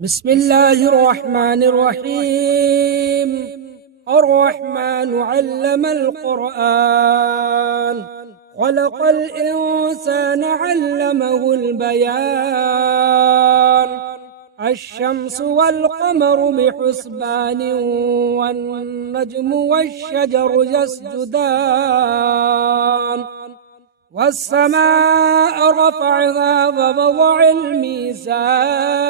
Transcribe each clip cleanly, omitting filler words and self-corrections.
بسم الله الرحمن الرحيم. الرحمن علم القرآن، خلق الإنسان علمه البيان. الشمس والقمر بحسبان، والنجم والشجر يسجدان. والسماء رفعها ووضع الميزان،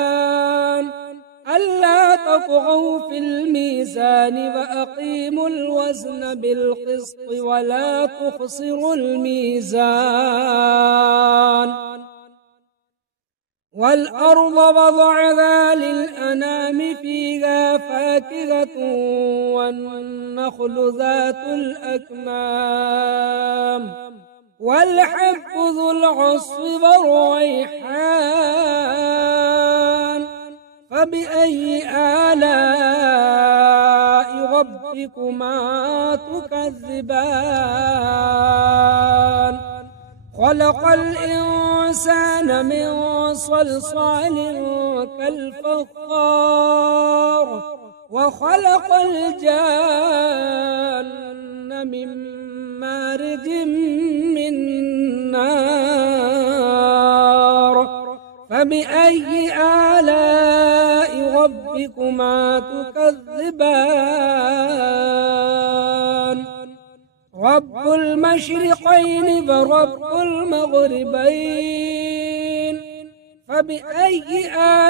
ألا تطغوا في الميزان وأقيموا الوزن بالقسط ولا تخسروا الميزان. والأرض وضعها للأنام، فيها فاكهة والنخل ذات الأكمام، والحب ذو العصف والريحان. فبأي آلاء ربكما تكذبان؟ خلق الإنسان من صلصال كالفخار، وخلق الجان من مارج من نار. فبأي آلاء ربكما تكذبان؟ رب المشرقين ورب المغربين، فبأي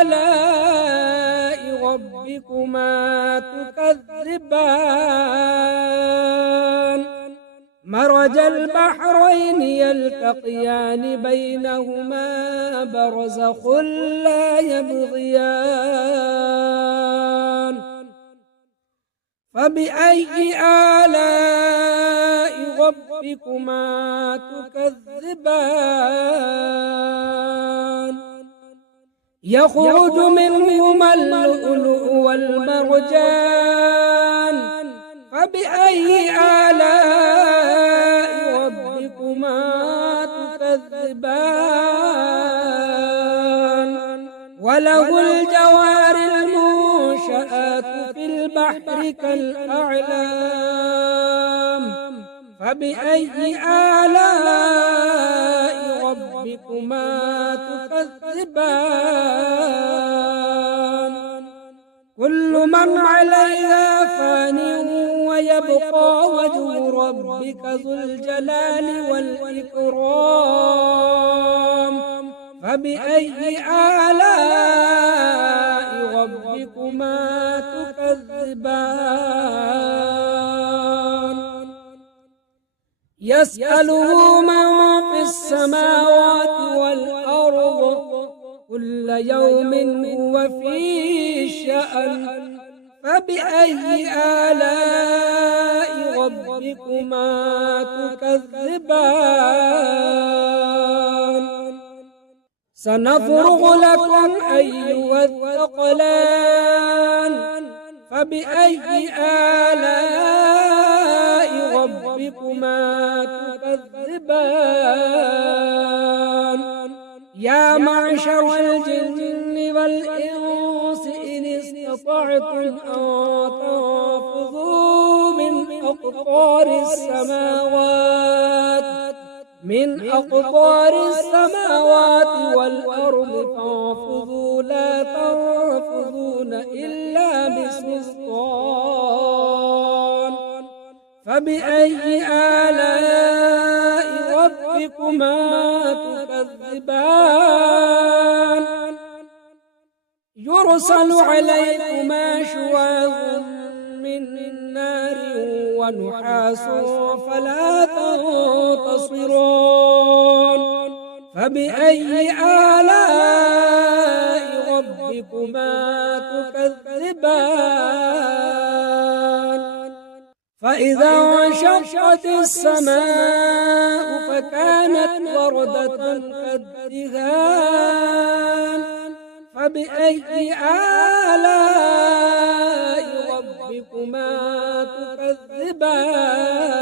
آلاء ربكما تكذبان؟ مرج البحرين يلتقيان، بينهما برزخ لا يبغيان. فبأي آلاء ربكما تكذبان؟ يخرج منهما اللؤلؤ والمرجان، فبأي آلاء ربكما تكذبان؟ وله الجوار المنشآت في البحر كالأعلام، فبأي آلاء ربكما تكذبان؟ كل من عليها فان، ويبقى وجه ربك ذو الجلال والإكرام. فبأي آلاء ربكما تكذبان؟ يسأله من في السماوات والأرض، كل يوم هو في شأن. فبأي آلاء ربكما تكذبان؟ سنفرغ لكم أيها الثقلان، فبأي آلاء ربكما تكذبان؟ يا معشر الجن والإنس إن استطعتم أن تنفذوا من أقطار السماوات والأرض، فانفذوا لا تنفذون إلا بسلطان. فبأي آلاء ربكما تكذبان؟ يرسل عليكما شواظ من نار ونحاس فلا تنتصران. فبأي آلاء ربكما تكذبان؟ فإذا انشقت السماء فكانت وردة كالدهان. فبأي آلاء ربكما تكذبان؟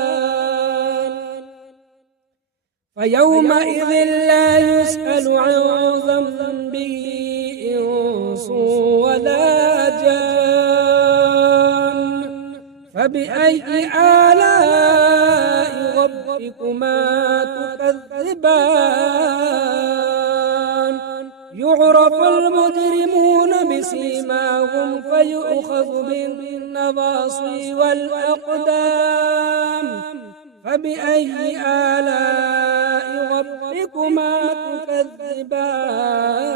فيومئذ لا يسأل عن ذنبه إنس فبأي آلاء ربكما تكذبان يعرف المجرمون بسيماهم فيؤخذ بالنواصي والأقدام فبأي آلاء ربكما تكذبان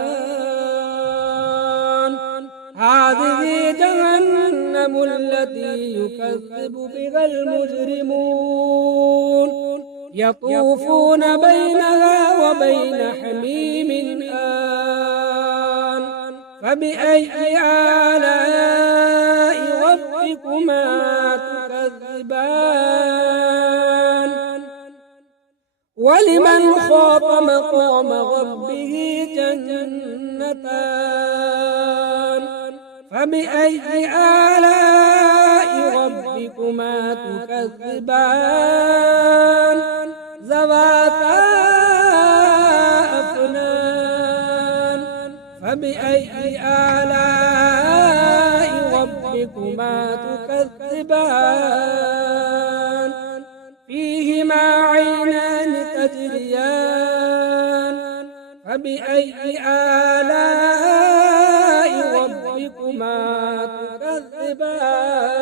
هذه جهنم التي يكذب بها المجرمون يطوفون بينها وبين حميم آن فبأي آلاء ربكما تكذبان ولمن خاف مقام ربه جنتان فبأي آلاء ربكما تكذبان ذواتا أفنان فبأي آلاء ربكما تكذبان فيهما عينان تجريان فبأي آلاء ربكما تكذبان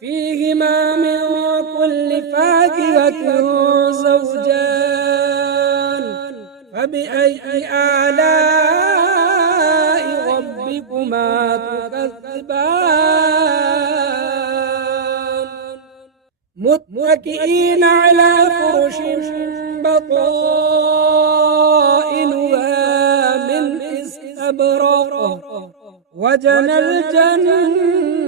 فيهما من كل فاكهة زوجان فبأي آلاء ربكما تكذبان متكئين على فرش بطائنها من استبرق وجنى الجنتين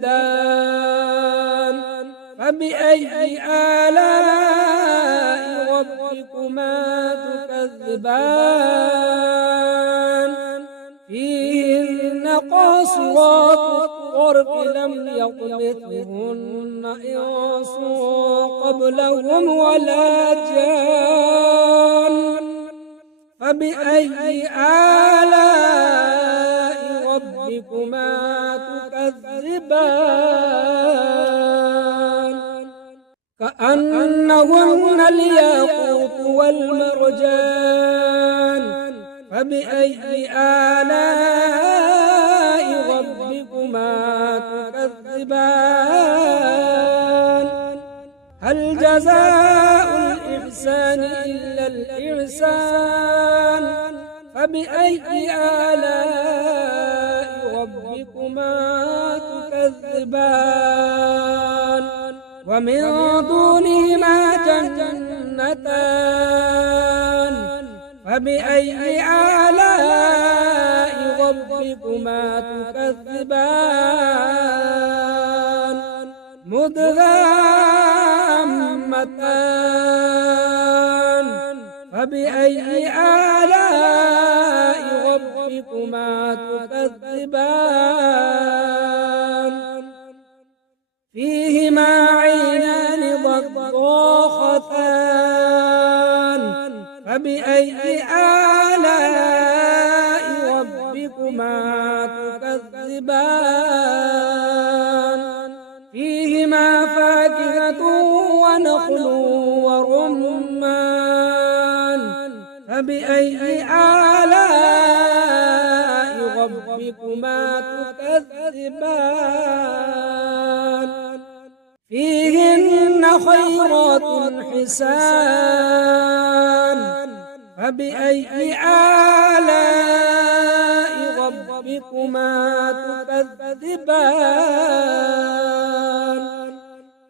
دان فبأي آلاء ربكما تكذبان فيهن قاصرات الطرف لم يطمثهن إنس قبلهم ولا جان فبأي آلاء ربكما تكذبان كأنهن الياقوت والمرجان فبأي آلاء ربكما تكذبان هل جزاء الإحسان إلا الإحسان فبأي آلاء ربكما تكذبان ومن دونهما جنتان فبأي آلاء ربكما تكذبان مدغامتان فبأي آلاء ربكما تكذبان فيهما عينان ضاختان فبأي آلاء ربكما تكذبان فيهما فاكهة ونخل ورمان فبأي آلاء ربكما تكذبان فيهن خيرات حسان فبأي آلاء ربكما تكذبان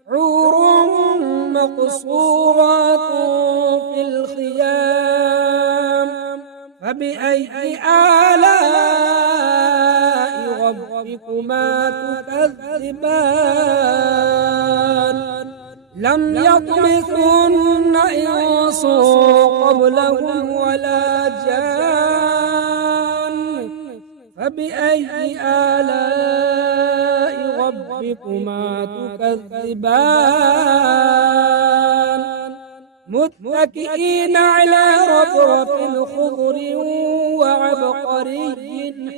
حور مقصورات في الخيام فبأي آلاء ربكما تكذبان لم يطمثهن إنس قبلهم ولا جان فبأي آلاء ربكما تكذبان متكئين على رفرف خضر وعبقري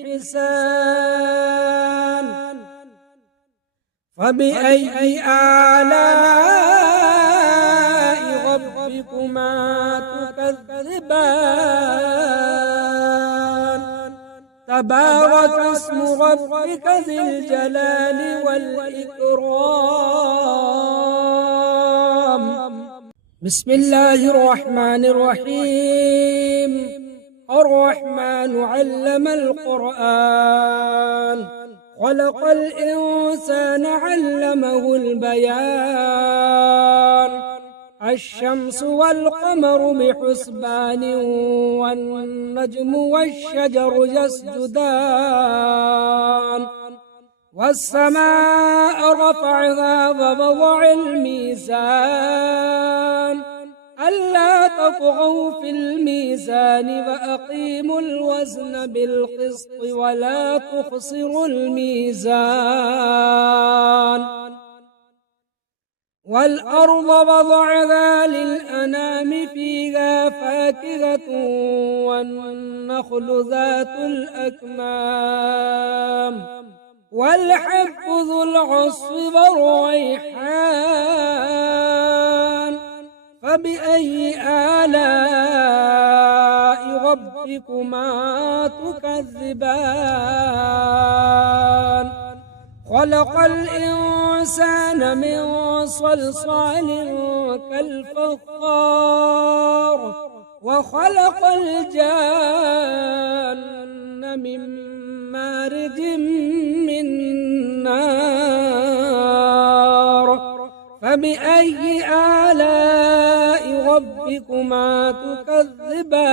حسان فبأي آلاء ربكما تكذبان تبارك اسم ربك ذي الجلال والإكرام بسم الله الرحمن الرحيم الرحمن علم القرآن خلق الإنسان علمه البيان الشمس والقمر بحسبان والنجم والشجر يسجدان والسماء رفعها ووضع الميزان ألا تطغوا في الميزان وأقيموا الوزن بالقسط ولا تخسروا الميزان والأرض وضعها للأنام فيها فاكهة والنخل ذات الأكمام والحب ذو العصف والريحان فبأي آلاء ربكما تكذبان خلق الإنسان من صلصال كالفخار وخلق الجان من مارج من نار فبأي آلاء ربكما تكذبان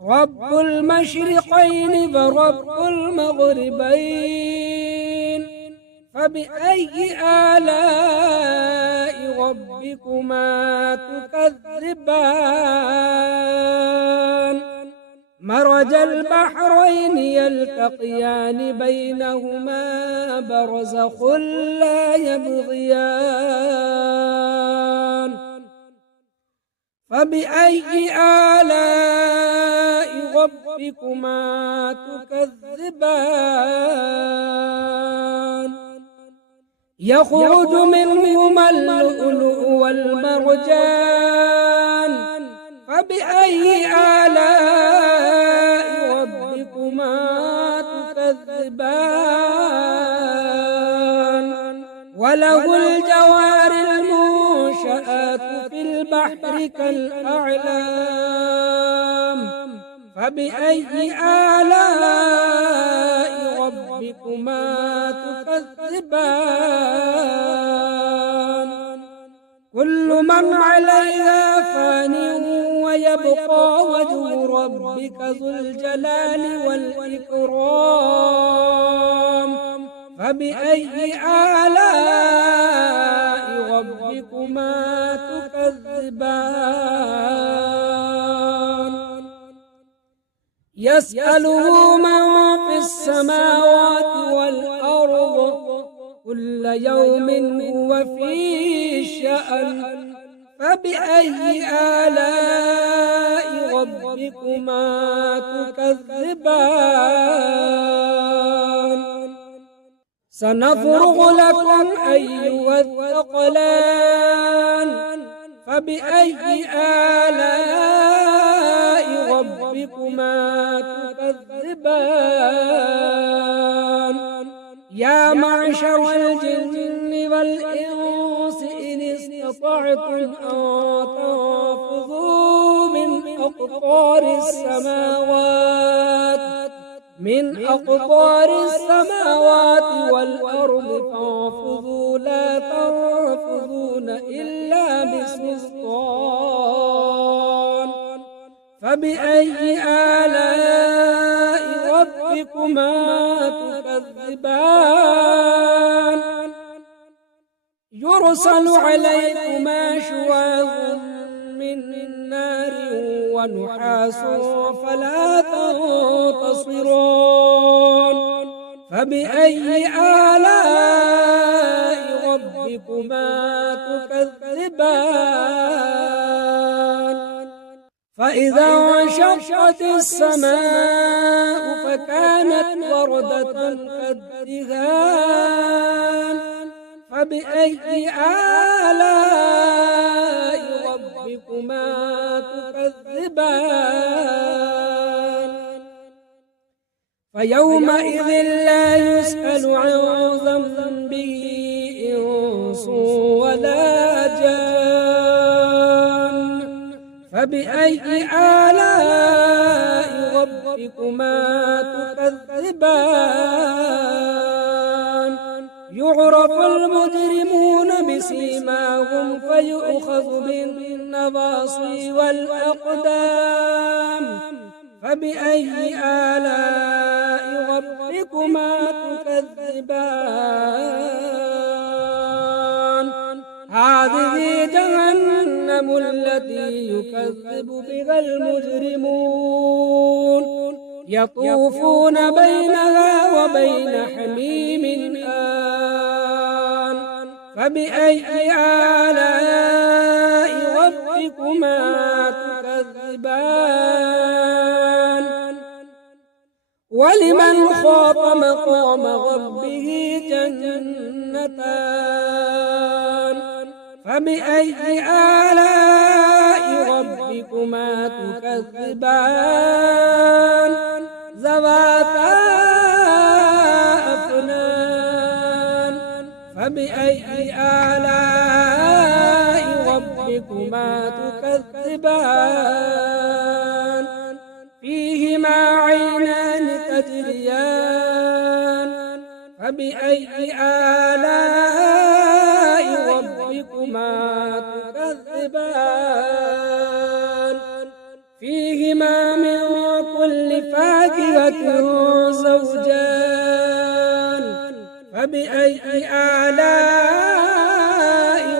رب المشرقين ورب المغربين فبأي آلاء ربكما تكذبان مرج البحرين يلتقيان بينهما برزخ لا يبغيان فبأي آلاء ربكما تكذبان يخرج منهما اللؤلؤ والمرجان فبأي آلاء ربكما تكذبان وله الجوار المنشآت في البحر كالأعلام فبأي آلاء ربكما تكذبان كل من عليها فان ويبقى وجه ربك ذو الجلال والإكرام فبأي آلاء ربكما تكذبان يسأله من في السماوات والأرض كل يوم هو في شأن فبأي آلاء ربكما تكذبان سنفرغ لكم أيها الثقلان فبأي آلاء ربكما تكذبان يا معشر الجن والإنس إن استطعتم أن تنفذوا من أقطار السماوات والأرض فانفذوا لا تنفذون إلا بسلطان فبأي آلاء ربكما تكذبان يرسل عليكما شواظ من نار ونحاس فلا تنتصرون فبأي آلاء ربكما تكذبان فإذا انشقت السماء فكانت وردة كالدهان فبأي آلاء ربكما تكذبان فيومئذ لا يسأل عن ذنبه إنس ولا جان فبأي آلاء ربكما تكذبان يعرف المجرمون بسيماهم فيؤخذ بالنواصي والأقدام فبأي آلاء ربكما تكذبان هذه جهنم التي يكذب بها المجرمون يطوفون بينها وبين حميم آن فبأي آلاء ربكما تكذبان ولمن خاف مقام ربه جنتان فبأي آلاء ربكما تكذبان ذواتا أفنان فبأي آلاء ربكما تكذبان فيهما عينان تجريان فبأي آلاء ربكما تكذبان فيهما من كل فاكهة زوجان فبأي آلاء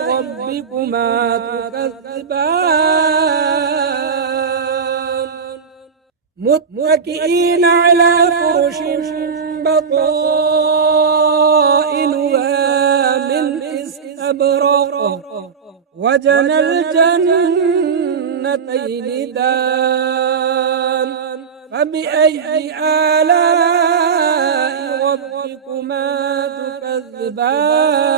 ربكما تكذبان متكئين على فرش بطائنها من استبرق وجنى الجنتين دان فبأي آلاء ربكما تكذبان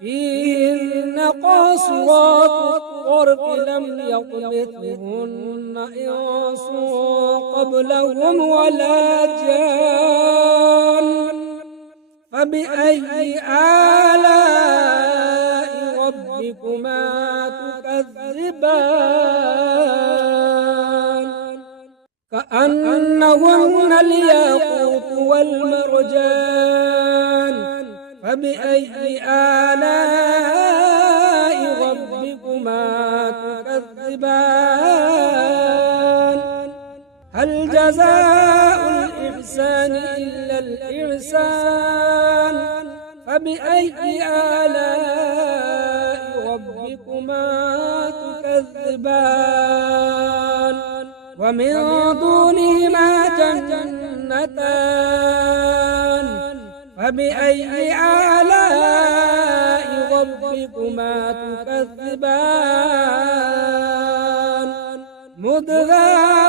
فيهن قاصرات الطرف لم يطمثهن إنس قبلهم ولا جان فبأي آلاء ربكما تكذبان كأنهن الياقوت والمرجان فبأي آلاء ربكما تكذبان هل جزاء الإحسان إلا الإحسان فبأي آلاء ربكما تكذبان ومن دونهما جنتان فبأي آلاء ربكما تكذبان مدهامتان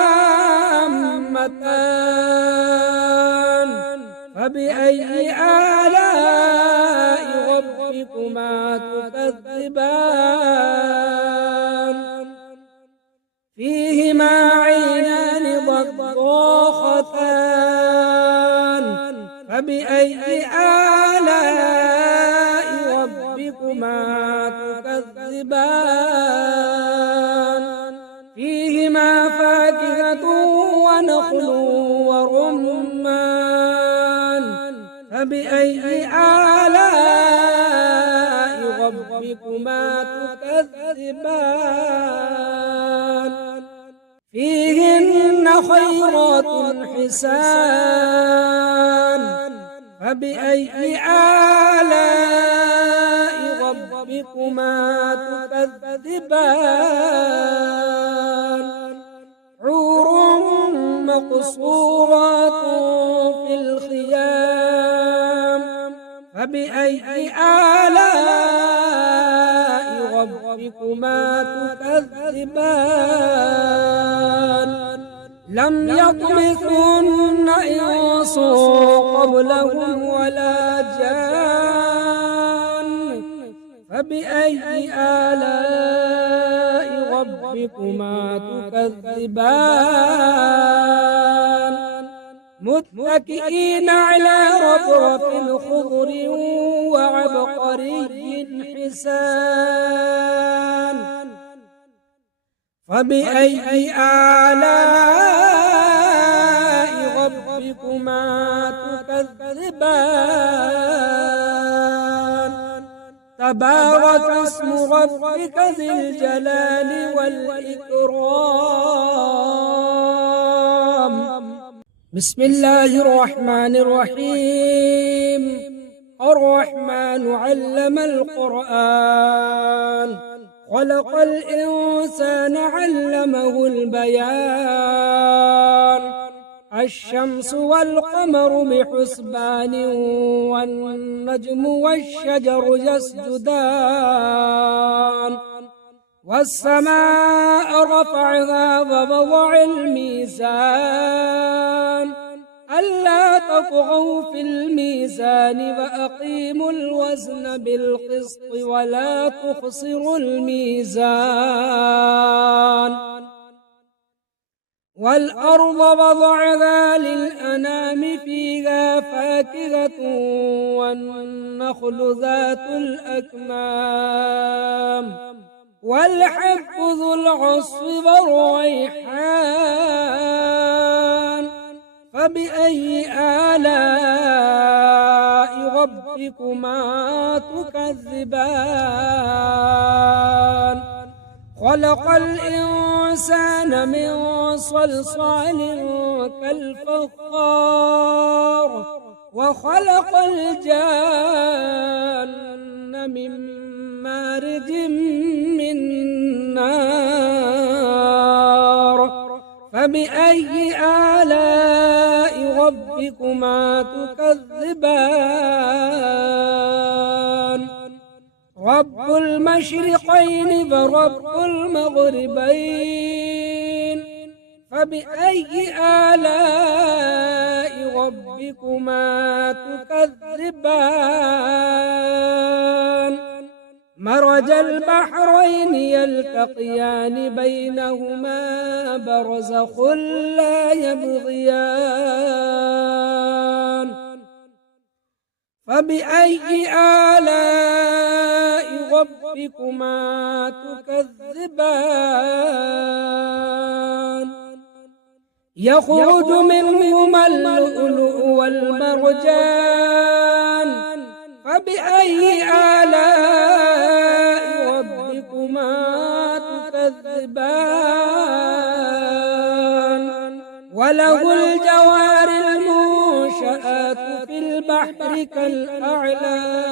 فبأي آلاء ربكما تكذبان فيهما عينان ضاختان فبأي آلاء ربكما تكذبان فيهما فاكهة ونخل ورمان فبأي آلاء ربكما تكذبان فيهن خيرات حسان فبأي آلاء ربكما تكذبان حور مقصورات في الخيام فبأي آلاء ربكما تكذبان لم يطمثهن إنس قبلهم ولا جان فبأي آلاء ربكما تكذبان متكئين على رفرف خضر وعبقري حسان فبأي آلاء ربكما تكذبان تبارك اسم ربك ذي الجلال والإكرام بسم الله الرحمن الرحيم الرحمن علم القرآن خلق الإنسان علمه البيان الشمس والقمر بحسبان والنجم والشجر يسجدان والسماء رفعها ووضع الميزان ألا تطغوا في الميزان وأقيموا الوزن بالقسط ولا تخسروا الميزان والأرض وضعها للأنام فيها فاكهة والنخل ذات الأكمام والحب ذو العصف والريحان فبأي آلاء ربكما تكذبان خلق الإنسان من صلصال كالفخار وخلق الجان من مارج من نار فبأي آلاء ربكما تكذبان رب المشرقين ورب المغربين فبأي آلاء ربكما تكذبان مرج البحرين يلتقيان بينهما برزخ لا يبغيان فبأي آلاء ربكما تكذبان يخرج منهما اللؤلؤ والمرجان فبأي آلاء ربكما تكذبان وله الجوار المنشآت في البحر كالأعلام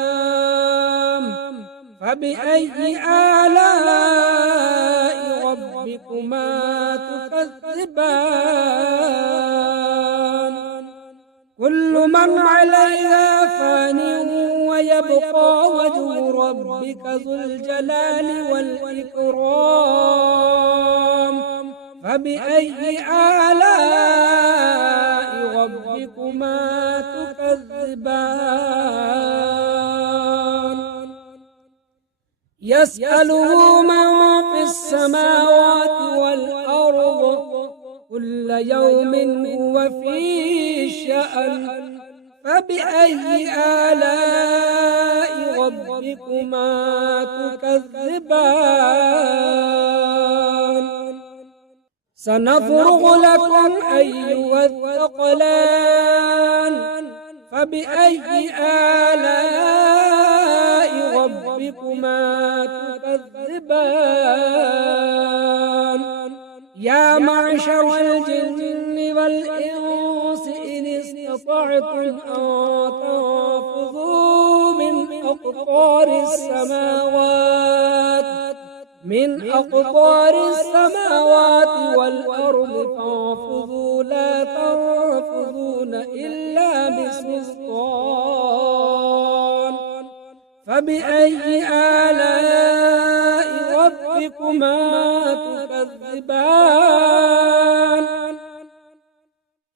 فبأي آلاء ربكما تكذبان كل من عليها فان ويبقى وجه ربك ذو الجلال والإكرام فبأي آلاء ربكما تكذبان يسأله من في السماوات والأرض كل يوم هو في شأن فبأي آلاء ربكما تكذبان سنفرغ لكم أيها الثقلان فبأي آلاء ربكما تكذبان يا معشر الجن والإنس إن استطعتم أن تنفذوا من أقطار السماوات والأرض فانفذوا لا تنفذون إلا بسلطان فبأي آلاء ربكما تكذبان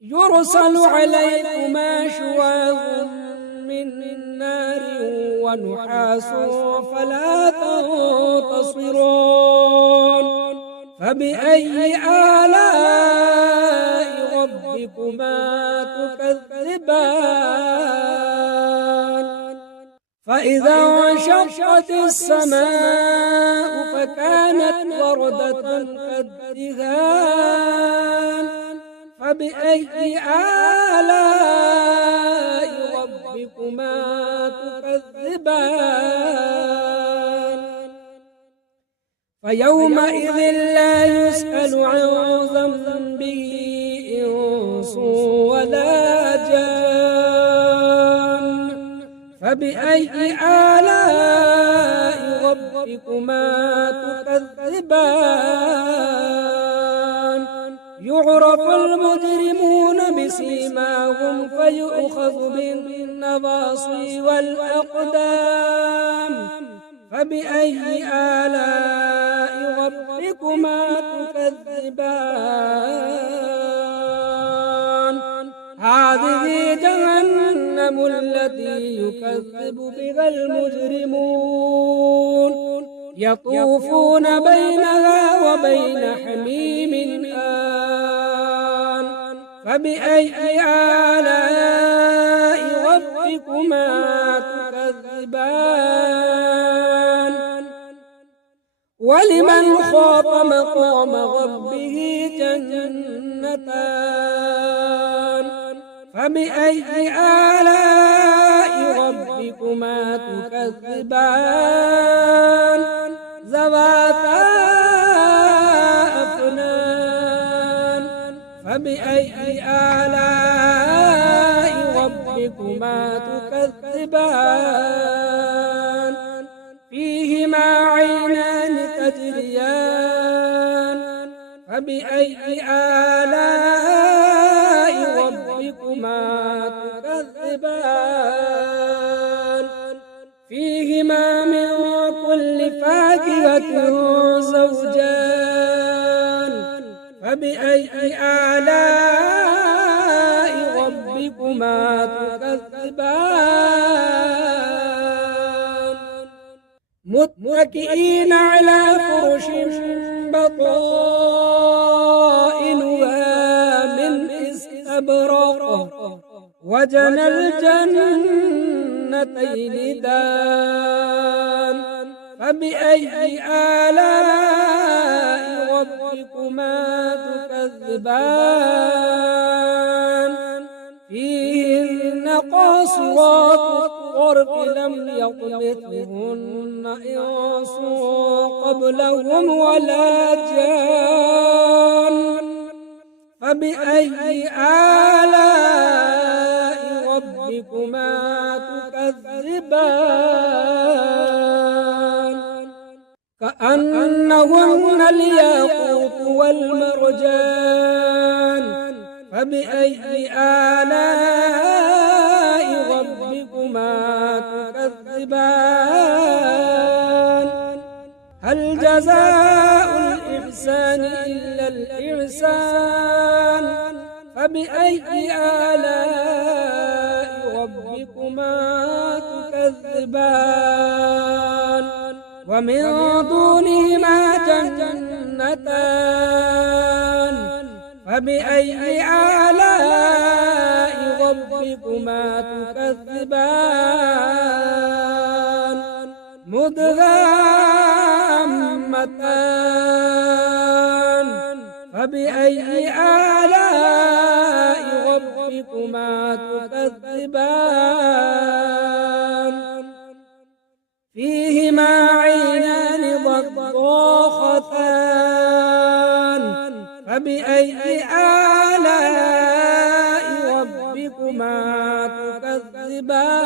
يرسل عليكما شواظ من نار ونحاس فلا تنتصران فبأي آلاء ربكما تكذبان فإذا انشقت السماء فكانت وردة كالدهان فبأي آلاء ربكما تكذبان فيومئذ لا يسأل عن ذنبه إنس ولا جان فبأي آلاء ربكما تكذبان يعرف المجرمون بسيماهم فيؤخذ بالنواصي والأقدام فبأي آلاء ربكما تكذبان هذه جهنم التي يكذب بها المجرمون يطوفون بينها وبين حميم آن فبأي آلاء ربكما تكذبان ولمن خاف مقام ربه جنتان فبأي آلاء ربكما تكذبان ذواتا أفنان فبأي آلاء ربكما تكذبان فيهما عينان تجريان فبأي آلاء ربكما تكذبان فيهما من كل فاكهة زوجان فبأي آلاء ربكما تكذبان متكئين على فرش بطائنها من استبرق وجنى الجنتين دان فبأي آلاء ربكما تكذبان فيهن قاصرات الطرف لم يطمثهن إنس قبلهم ولا جان فبأي آلاء ربكما تكذبان كأنهن الياقوت والمرجان فبأي آلاء ربكما تكذبان هل جزاء الإحسان إلا الإحسان فبأي آلاء ربكما تكذبان ومن دونهما جنتان فبأي آلاء ربكما تكذبان مدغامتان فبأي آلاء ربكما تكذبان فيهما عينان ضاختان فبأي آلاء ربكما تكذبان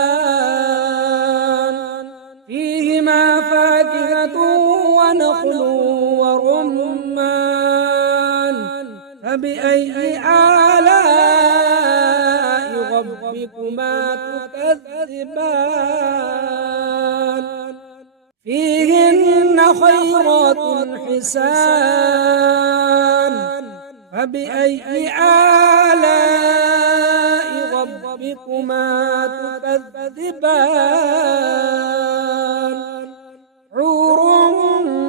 فيهما فاكهة ونخل ورمان فبأي آلاء ربكما تكذبان فيهن خيرات حسان فبأي آلاء ربكما تكذبان حور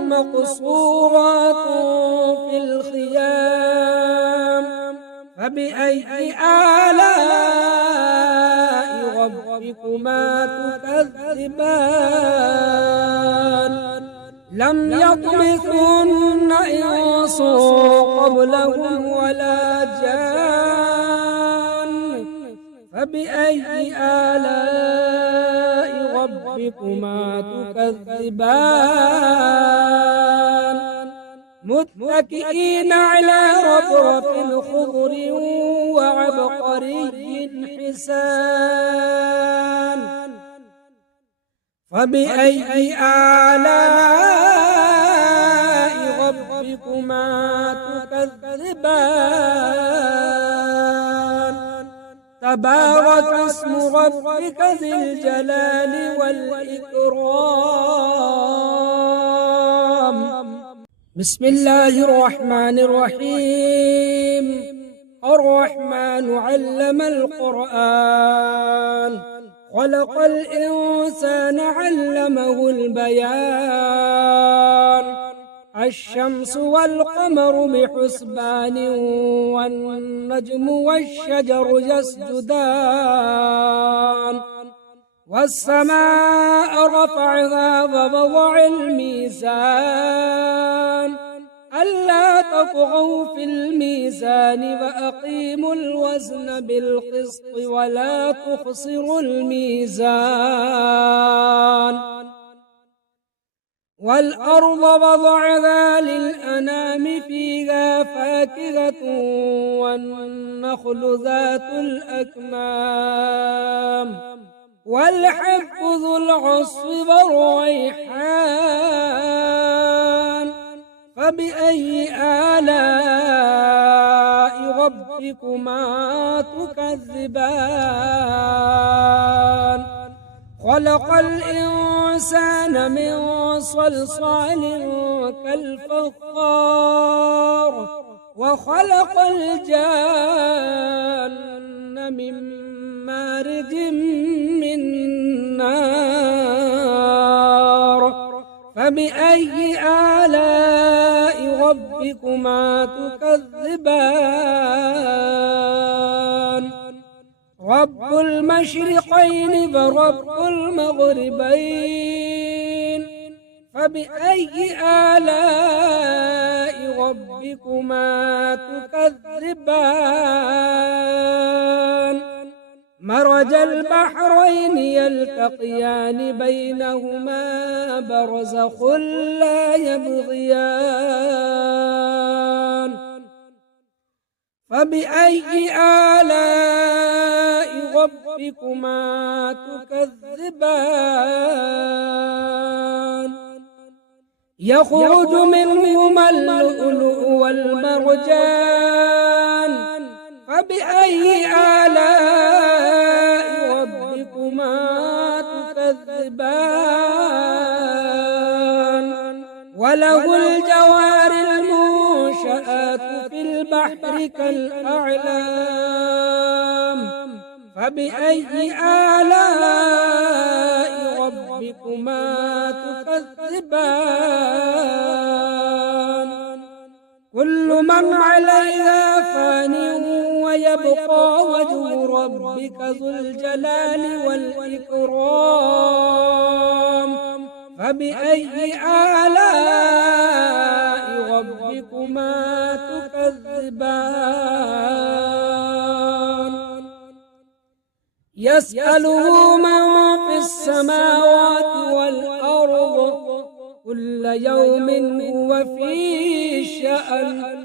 مقصورات في الخيام فبأي آلاء ربكما تكذبان لم يطمثهن إنس قبلهم ولا جان فبأي آلاء ربكما تكذبان متكئين على رفرف خضر وعبقري حسان فبأي آلاء ربكما تكذبان تبارك اسم ربك ذي الجلال والإكرام بسم الله الرحمن الرحيم الرحمن علم القرآن خلق الإنسان علمه البيان الشمس والقمر بحسبان والنجم والشجر يسجدان والسماء رفعها ووضع الميزان ألا تطغوا في الميزان وأقيموا الوزن بالقسط ولا تخسروا الميزان والأرض وضعها للأنام فيها فاكهة والنخل ذات الأكمام والحب ذو العصف والريحان فبأي آلاء ربكما تكذبان خلق الإنسان من صلصال كالفخار وخلق الجان من مارج من نار فبأي آلاء ربكما تكذبان رب المشرقين ورب المغربين فبأي آلاء ربكما تكذبان مرج البحرين يلتقيان بينهما برزخ لا يبغيان فبأي آلاء ربكما تكذبان يخرج منهما اللؤلؤ والمرجان فبأي آلاء ربكما تكذبان وله الجوار المنشآت في البحر كالأعلام فبأي آلاء ربكما تكذبان كل من عليها فان ويبقى وجه ربك ذو الجلال والإكرام فبأي آلاء ربكما تكذبان يسأله من في السماوات والأرض كل يوم هو في شأن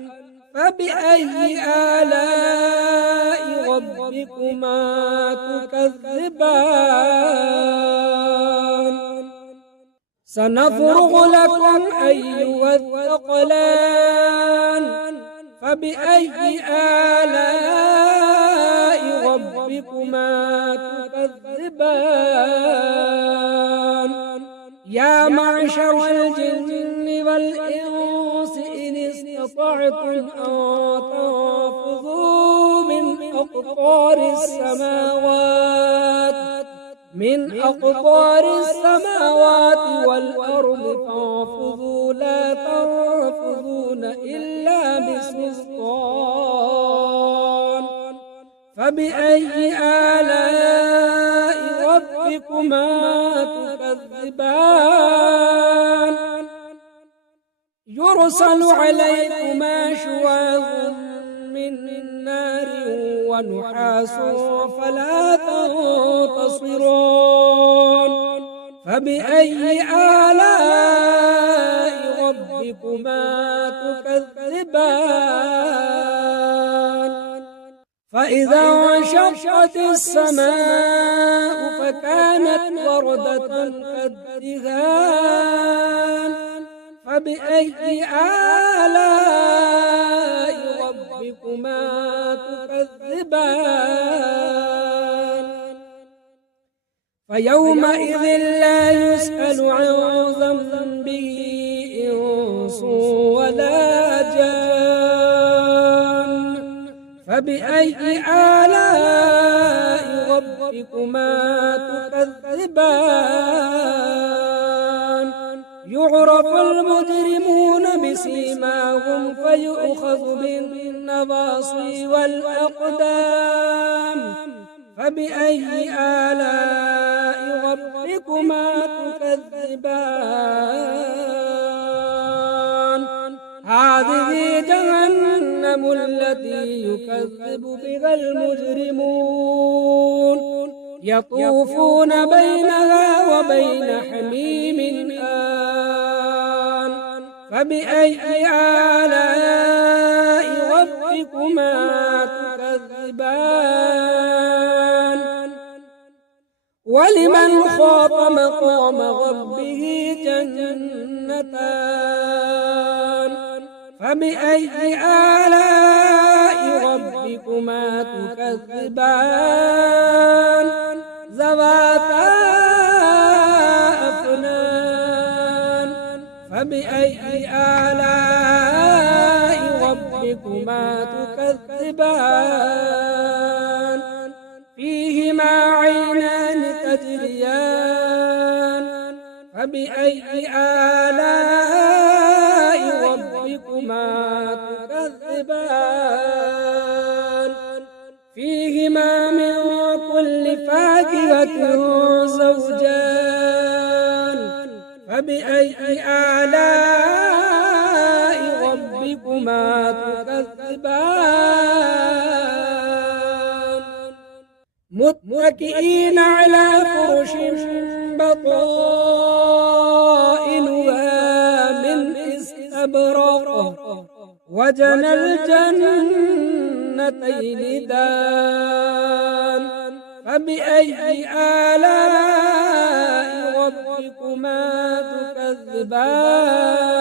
فبأي آلاء ربكما تكذبان سنفرغ لكم أيها الثقلان فبأي آلاء ربكما تكذبان يا معشر الجن والإنس إن استطعتم أن تنفذوا من أقطار السماوات والأرض فانفذوا لا تنفذون إلا بسلطان فبأي آلاء ربكما تكذبان يرسل عليكما شواظ من نار ونحاس فلا تنتصران فبأي آلاء ربكما تكذبان فإذا انشقت السماء فكانت وردة كالدهان فبأي آلاء ربكما تكذبان فيومئذ لا يسأل عن ذنبه إنس ولا جان فبأي آلاء ربكما تكذبان يعرف المجرمون بسيماهم فيؤخذ بالنواصي والأقدام فبأي آلاء ربكما تكذبان هذه جهنم التي يكذب بها المجرمون يطوفون بينها وبين حميم آن فبأي آلاء ربكما تكذبان ولمن خاف مقام ربه جنتان فبأي آلاء ربكما تكذبان ذواتا أفنان فبأي آلاء ربكما تكذبان فيهما عينان تجريان فبأي آلاء ربكما تكذبان فيهما من كل فاكهة زوجان فبأي آلاء ربكما تكذبان متكئين على فرش بطائنها من استبرق وجنى الجنتين دان فبأي آلاء ربكما تكذبان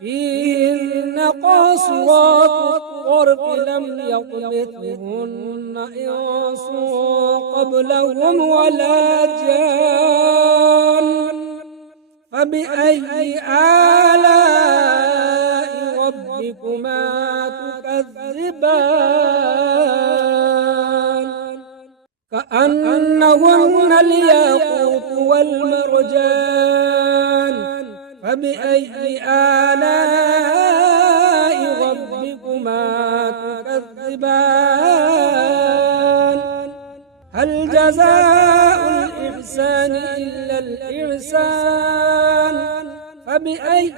فيهن قاصرات الطرف لم يطمثهن إنس قبلهم ولا جان فبأي آلاء ربكما تكذبان كأنهن الياقوت والمرجان فبأي آلاء ربكما تكذبان هل جزاء الإحسان إلا الإحسان فبأي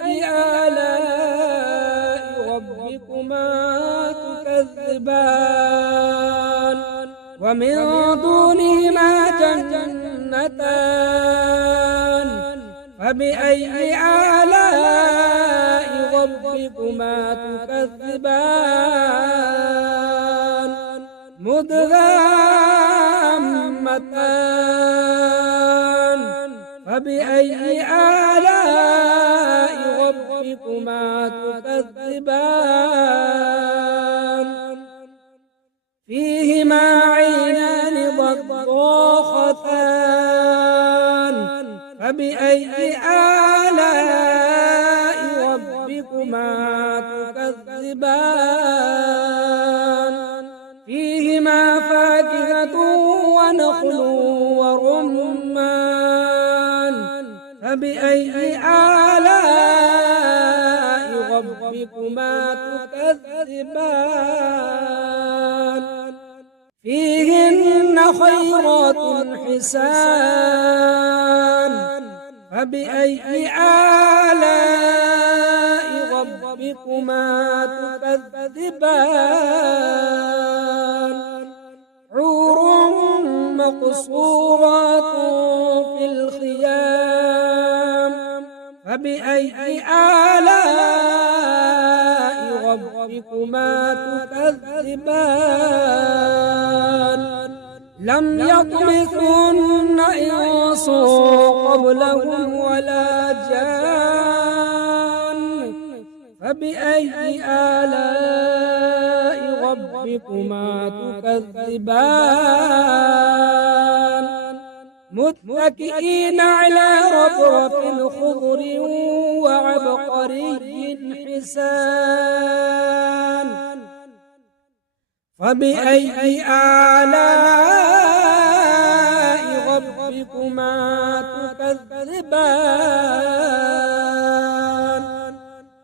آلاء ربكما تكذبان ومن دونهما جنتان فبأي آلاء ربكما تكذبان مدغامتان فبأي آلاء ربكما تكذبان فيهما عينان ضاختان فبأي آلاء ربكما تكذبان فيهما فاكهة ونخل ورمان فبأي آلاء ربكما تكذبان فيهن خيرات حسان فبأي آلاء ربكما تكذبان حور مقصورات في الخيام فبأي آلاء ربكما تكذبان لم يطمثهن إنس قبلهم ولا جان فبأي آلاء ربكما تكذبان متكئين على رفرف خضر وعبقري حسان فبأي آلاء ربكما تكذبان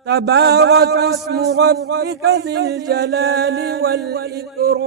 تبارك اسم ربك ذي الجلال والإكرام